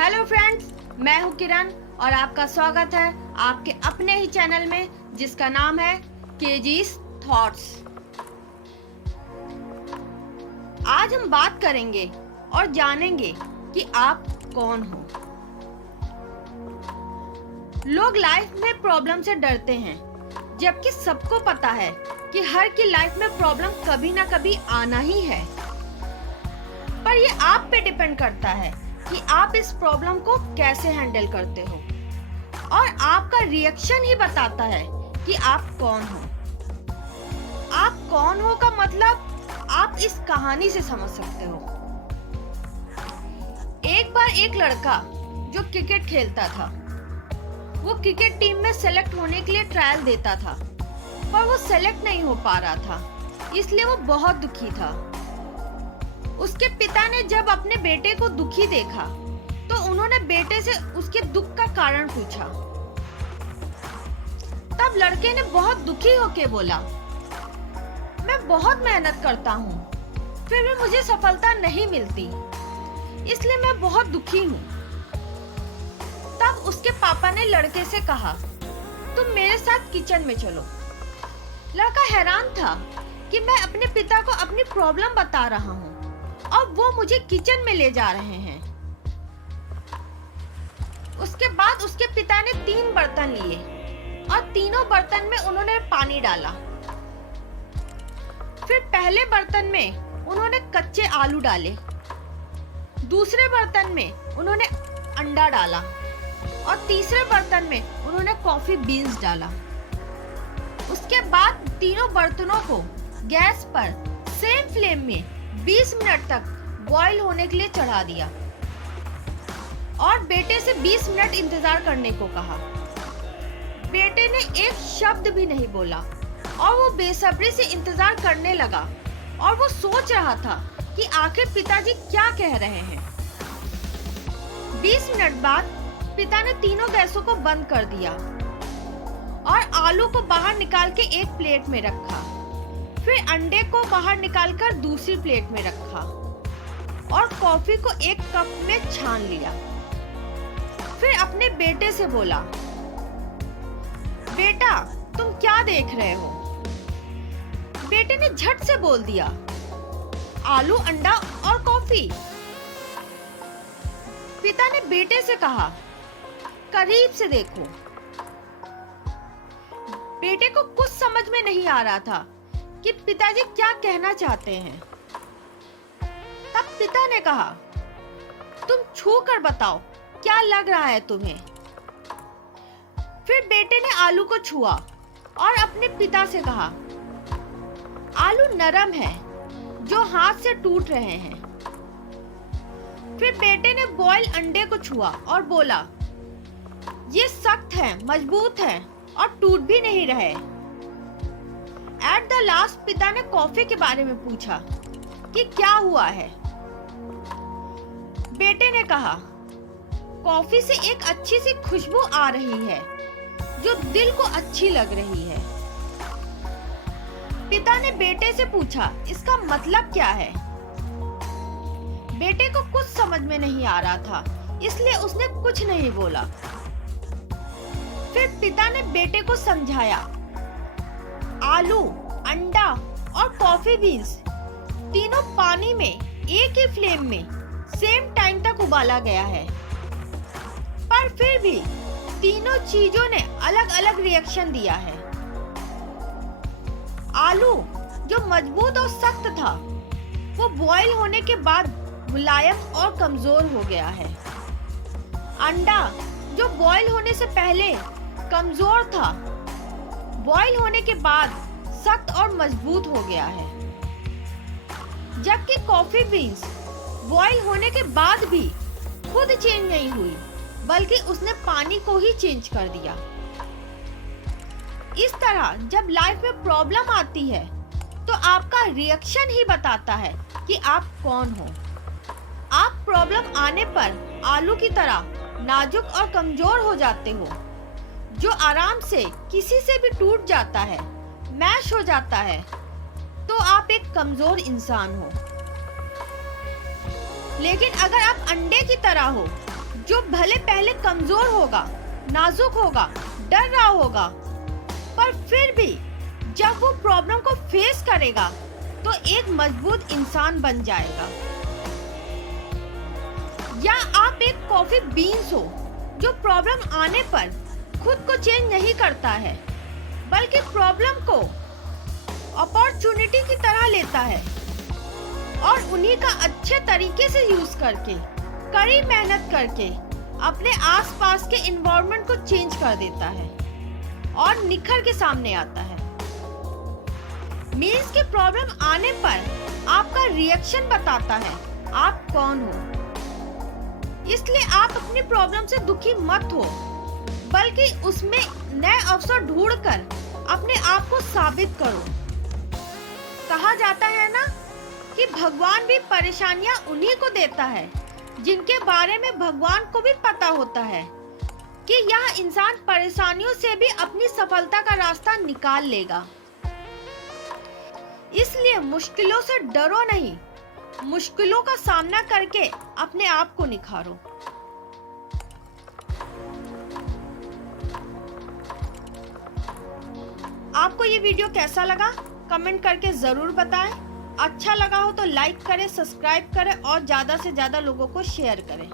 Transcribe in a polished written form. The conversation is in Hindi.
हेलो फ्रेंड्स, मैं हूँ किरण और आपका स्वागत है आपके अपने ही चैनल में जिसका नाम है केजीज थॉट्स। आज हम बात करेंगे और जानेंगे कि आप कौन हो। लोग लाइफ में प्रॉब्लम से डरते हैं, जबकि सबको पता है कि हर की लाइफ में प्रॉब्लम कभी ना कभी आना ही है। पर ये आप पे डिपेंड करता है कि आप इस प्रॉब्लम को कैसे हैंडल करते हो, और आपका रिएक्शन ही बताता है कि आप कौन हो। आप कौन हो का मतलब आप इस कहानी से समझ सकते हो। एक बार एक लड़का जो क्रिकेट खेलता था, वो क्रिकेट टीम में सेलेक्ट होने के लिए ट्रायल देता था, पर वो सेलेक्ट नहीं हो पा रहा था, इसलिए वो बहुत दुखी था। उसके पिता ने जब अपने बेटे को दुखी देखा तो उन्होंने बेटे से उसके दुख का कारण पूछा। तब लड़के ने बहुत दुखी होकर बोला, मैं बहुत मेहनत करता हूँ, फिर भी मुझे सफलता नहीं मिलती, इसलिए मैं बहुत दुखी हूँ। तब उसके पापा ने लड़के से कहा, तुम मेरे साथ किचन में चलो। लड़का हैरान था कि मैं अपने पिता को अपनी प्रॉब्लम बता रहा हूँ और वो मुझे किचन में ले जा रहे हैं। उसके बाद उसके पिता ने 3 बर्तन लिए और तीनों बर्तन में उन्होंने पानी डाला। फिर पहले बर्तन में उन्होंने कच्चे आलू डाले, दूसरे बर्तन में उन्होंने अंडा डाला और तीसरे बर्तन में उन्होंने कॉफी बीन्स डाला। उसके बाद तीनों बर्तनों को गैस पर सेम फ्लेम में 20 मिनट तक बॉईल होने के लिए चढ़ा दिया और बेटे से 20 मिनट इंतजार करने को कहा। बेटे ने एक शब्द भी नहीं बोला और वो बेसब्री से इंतजार करने लगा और वो सोच रहा था कि आखिर पिताजी क्या कह रहे हैं। 20 मिनट बाद पिता ने तीनों गैसों को बंद कर दिया और आलू को बाहर निकाल के एक प्लेट में रखा। फिर अंडे को बाहर निकालकर दूसरी प्लेट में रखा और कॉफी को एक कप में छान लिया। फिर अपने बेटे से बोला, बेटा तुम क्या देख रहे हो? बेटे ने झट से बोल दिया, आलू, अंडा और कॉफी। पिता ने बेटे से कहा, करीब से देखो। बेटे को कुछ समझ में नहीं आ रहा था कि पिताजी क्या कहना चाहते हैं। तब पिता ने कहा, तुम छू कर बताओ क्या लग रहा है तुम्हें। फिर बेटे ने आलू को छुआ और अपने पिता से कहा, आलू नरम है जो हाथ से टूट रहे हैं। फिर बेटे ने बॉयल अंडे को छुआ और बोला, ये सख्त है, मजबूत है और टूट भी नहीं रहे। एट द लास्ट पिता ने कॉफी के बारे में पूछा कि क्या हुआ है। बेटे ने कहा, कॉफी से एक अच्छी सी खुशबू आ रही है जो दिल को अच्छी लग रही है। पिता ने बेटे से पूछा, इसका मतलब क्या है? बेटे को कुछ समझ में नहीं आ रहा था, इसलिए उसने कुछ नहीं बोला। फिर पिता ने बेटे को समझाया, आलू, अंडा और कॉफी बीन्स तीनों पानी में एक ही फ्लेम में सेम टाइम तक उबाला गया है, पर फिर भी तीनों चीजों ने अलग अलग रिएक्शन दिया है। आलू जो मजबूत और सख्त था, वो बॉईल होने के बाद मुलायम और कमजोर हो गया है। अंडा जो बॉईल होने से पहले कमजोर था, बॉईल होने के बाद सख्त और मजबूत हो गया है। जबकि कॉफी बीन्स बॉईल होने के बाद भी खुद चेंज नहीं हुई, बल्कि उसने पानी को ही चेंज कर दिया। इस तरह जब लाइफ में प्रॉब्लम आती है तो आपका रिएक्शन ही बताता है कि आप कौन हो। आप प्रॉब्लम आने पर आलू की तरह नाजुक और कमजोर हो जाते हो, जो आराम से किसी से भी टूट जाता है, मैश हो जाता है, तो आप एक कमजोर इंसान हो। लेकिन अगर आप अंडे की तरह हो जो भले पहले कमजोर होगा, नाजुक होगा, डर रहा होगा, पर फिर भी जब वो प्रॉब्लम को फेस करेगा तो एक मजबूत इंसान बन जाएगा। या आप एक कॉफी बीन्स हो जो प्रॉब्लम आने पर खुद को चेंज नहीं करता है, बल्कि प्रॉब्लम को अपॉर्चुनिटी की तरह लेता है और उन्हीं का अच्छे तरीके से यूज करके, कड़ी मेहनत करके अपने आसपास के एनवायरनमेंट को चेंज कर देता है और निखर के सामने आता है। मीन्स की प्रॉब्लम आने पर आपका रिएक्शन बताता है आप कौन हो। इसलिए आप अपनी प्रॉब्लम से दुखी मत हो, बल्कि उसमें नए अवसर ढूंढकर अपने आप को साबित करो। कहा जाता है ना कि भगवान भी परेशानियां उन्हीं को देता है जिनके बारे में भगवान को भी पता होता है कि यह इंसान परेशानियों से भी अपनी सफलता का रास्ता निकाल लेगा। इसलिए मुश्किलों से डरो नहीं, मुश्किलों का सामना करके अपने आप को निखारो। आपको ये वीडियो कैसा लगा कमेंट करके जरूर बताएं। अच्छा लगा हो तो लाइक करें, सब्सक्राइब करें और ज़्यादा से ज़्यादा लोगों को शेयर करें।